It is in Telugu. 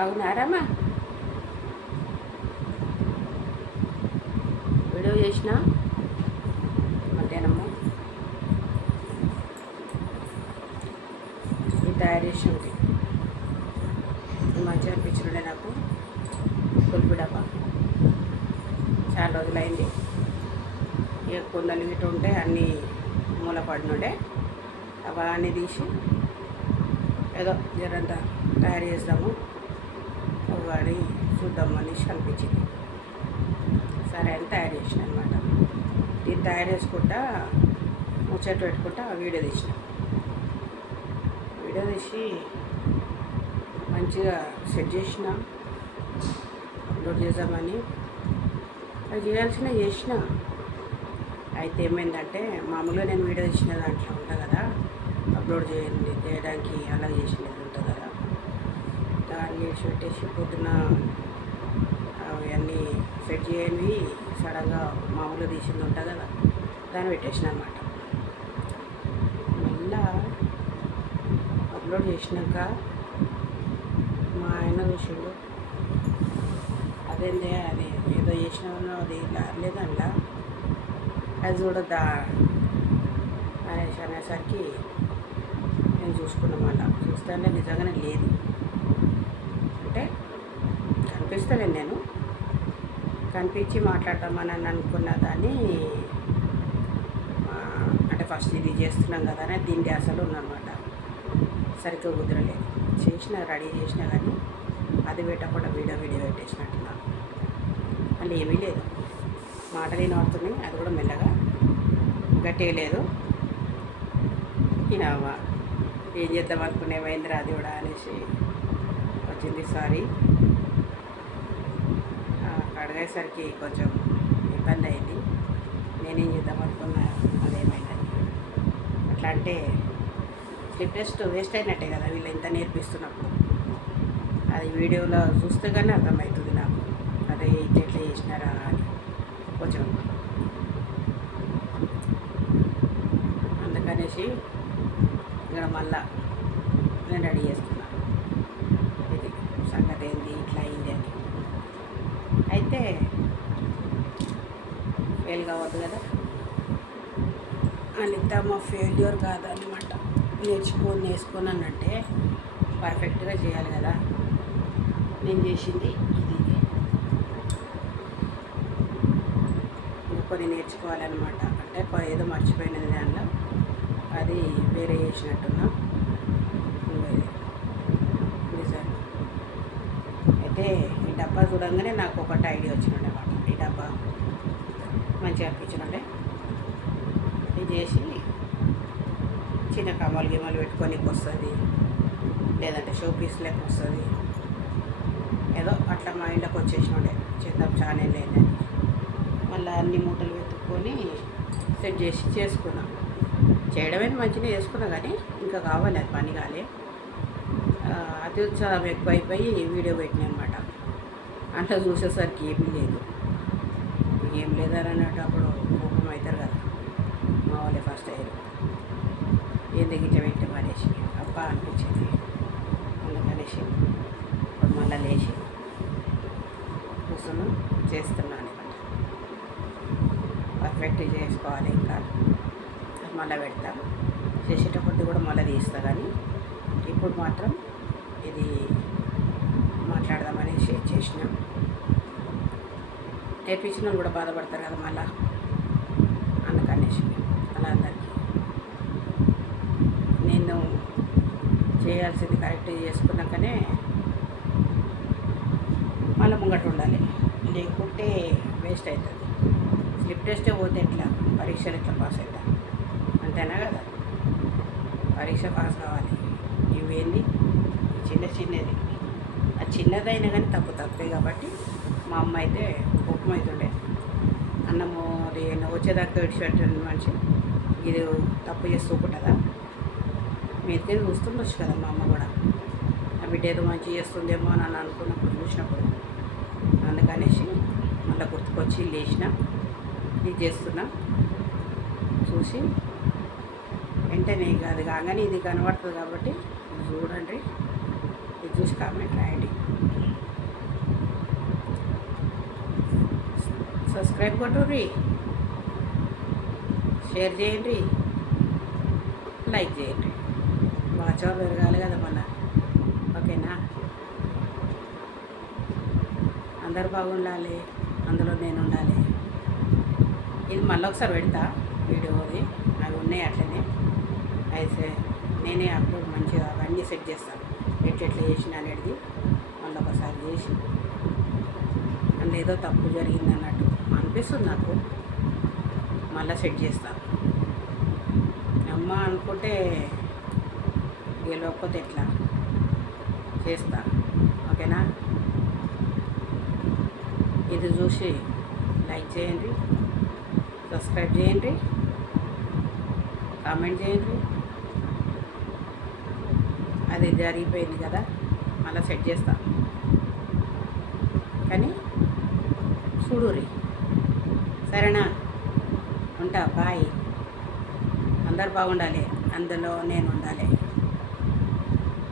బాగున్నారమ్మా వీడియో చేసిన మధ్యాహ్నము ఇది తయారు చేసింది ఇది మంచిగా అనిపించిండే నాకు కుల్పి డబ్బా చాలా రోజులైంది ఇక కొందలు గిట్ట ఉంటే అన్నీ మూలపడినుండే అవన్నీ తీసి ఏదో జరంతా తయారు చేస్తాము వాడి చూద్దాం అనేసి అనిపించింది. సరే అని తయారు చేసిన అనమాట దీన్ని తయారు చేసుకుంటా ముచ్చట పెట్టుకుంటా వీడియో తీసిన. వీడియో తీసి మంచిగా సెట్ చేసిన. అప్లోడ్ చేద్దామని. అది చేయాల్సిన చేసిన. అయితే ఏమైందంటే మామూలుగా నేను వీడియో తీసిన దాంట్లో ఉంటా కదా. అప్లోడ్ చేయండి చేయడానికి అలా చేసినది ఉంటుంది కదా. దాన్ని చేసి పెట్టేసి పొద్దున అవన్నీ సెట్ చేయనివి సడన్గా మామూలుగా తీసింది ఉంటుంది కదా దాన్ని పెట్టేసిన అనమాట మళ్ళా అప్లోడ్ చేసినాక మా ఆయన చూసిండు. అదేందే అది ఏదో చేసిన అది లేదంట. లేదంలా అది చూడద్దా అనేసి అనేసరికి నేను చూసుకున్నాం అలా చూస్తానే నిజంగానే లేదు. అంటే కనిపిస్తలేను నేను. కనిపించి మాట్లాడదామని అని అనుకున్న దాన్ని అంటే ఫస్ట్ ఇది చేస్తున్నాం కదా అని దీని అసలు ఉందన్నమాట సరిగ్గా కుదరలేదు. చేసిన రెడీ చేసినా కానీ అది పెట్టకుండా వీడియో వీడియో పెట్టేసినట్టున్నా. మళ్ళీ ఏమీ లేదు. మాటలు వినబడుతున్నాయి. అది కూడా మెల్లగా గట్టిగా లేదు. ఇక ఏం చేద్దాం అనుకునే మహేంద్ర అది కూడా అనేసి వచ్చింది సారీ. కడిగేసరికి కొంచెం ఇబ్బంది అయింది. నేనేం చేద్దాం అనుకున్నా అదేమైనా అట్లా అంటే స్లిప్ టెస్ట్ వేస్ట్ అయినట్టే కదా వీళ్ళు ఇంత నేర్పిస్తున్నప్పుడు. అది వీడియోలో చూస్తే కానీ అర్థమవుతుంది నాకు. అదే ఎట్లా చేసినారా అని కొంచెం. అందుకనేసి ఇక్కడ మళ్ళా నేను రెడీ చేసుకున్నాను ఇది సంగతి ఏంది ఇట్లా అయింది అని అయితే ఫెయిల్ కావద్దు కదా. అనిత మా ఫెయిల్యూర్ కాదనమాట నేర్చుకొని నేర్చుకున్నానంటే పర్ఫెక్ట్గా చేయాలి కదా. నేను చేసింది ఇది. కొన్ని నేర్చుకోవాలన్నమాట. అంటే ఏదో మర్చిపోయినది దానిలో. అది వేరే చేసినట్టున్నా ఇంకో ఇది డిజైన్ అయితే ఈ డబ్బా చూడంగానే నాకు ఒకటి ఐడియా వచ్చిండే అన్నమాట ఈ డబ్బా మంచిగా అనిపించినండే ఇది చేసి చిన్న కమ్మలు గిమ్మలు పెట్టుకోనికి వస్తుంది లేదంటే షో పీస్ లెక్క వస్తుంది ఏదో అట్లా మా ఇంట్లోకి వచ్చేసినండే. చేద్దాం చాలా లేదని మళ్ళీ అన్ని మూటలు వెతుక్కొని సెట్ చేసి చేసుకున్నాం. చేయడమే మంచిగా చేసుకున్నా కానీ ఇంకా కావాలి అది పని కాలే. అతి ఉత్సాహం ఎక్కువైపోయి వీడియో పెట్టినా అనమాట అంట్లో చూసేసరికి ఏమీ లేదు. ఏం లేదని కోపం అవుతారు కదా. మా వాళ్ళే ఫస్ట్ అయ్యారు. ఏం దగ్గర పెట్టి పడేసి అబ్బా అనిపించింది. అందుకనేసి ఇప్పుడు మళ్ళీ లేచి కూర్చొని చేస్తున్నాను అనమాట పర్ఫెక్ట్ చేసుకోవాలి ఇంకా. మళ్ళీ పెడతాను చేసేటప్పుడు కూడా మళ్ళీ తీస్తా కానీ ఇప్పుడు మాత్రం ఇది మాట్లాడదామనేసి చేసిన. నేర్పించిన వాళ్ళు కూడా బాధపడతారు కదా మళ్ళా. అందుకనేసి అలా అందరికీ. నేను చేయాల్సింది కరెక్ట్ చేసుకున్నాకనే మళ్ళీ ముంగట ఉండాలి. లేకుంటే వేస్ట్ అవుతుంది. స్లిప్ టెస్టే పోతే ఎట్లా? పరీక్షలు ఎట్లా పాస్ అవుతా అంతేనా కదా? పరీక్ష పాస్ కావాలి. ఇవేంది? చిన్న చిన్నది. చిన్నదైనా కానీ తప్పు తప్పే కాబట్టి మా అమ్మ అయితే ఉప్మా అవుతుండే అన్నము అది వచ్చేదాకా విడిచిపెట్టిన మనిషి ఇది తప్పు చేస్తూ ఉంటుందా మీకే చూస్తుండొచ్చు కదా మా అమ్మ కూడా. ఆ బిడ్డ ఏదో మంచిగా చేస్తుందేమో అని అని అనుకున్నప్పుడు చూసినప్పుడు. అందుకనేసి మళ్ళీ గుర్తుకొచ్చి లేచిన ఇది చేస్తున్నా. చూసి వెంటనే అది కాగానే ఇది కనబడుతుంది కాబట్టి చూడండి. ఇది చూసి కామెంట్ రాయండి. సబ్స్క్రైబ్ కొట్టుర్రి షేర్ చేయండి. లైక్ చేయండి. వాచా పెరగాలి కదా మళ్ళా ఓకేనా? అందరు బాగుండాలి. అందులో నేను ఉండాలి. ఇది మళ్ళీ ఒకసారి పెడతా వీడియోది అవి ఉన్నాయి అట్లనే. అయితే నేనే అప్పుడు మంచిగా అవన్నీ సెట్ చేస్తాను. ఎట్లెట్లా చేసిన అనేది మళ్ళీ ఒకసారి చేసి అందులో ఏదో తప్పు జరిగింది అన్నట్టు అనిపిస్తుంది నాకు. మళ్ళీ సెట్ చేస్తాను అమ్మ అనుకుంటే గెలవకపోతే ఎట్లా? చేస్తా. ఓకేనా? ఇది చూసి లైక్ చేయండి సబ్స్క్రైబ్ చేయండి కామెంట్ చేయండి. అది జరిగిపోయింది కదా మళ్ళీ సెట్ చేస్తా. కానీ చూడురి సరేనా? ఉంటా బాయ్. అందరు బాగుండాలి. అందులో నేను ఉండాలి.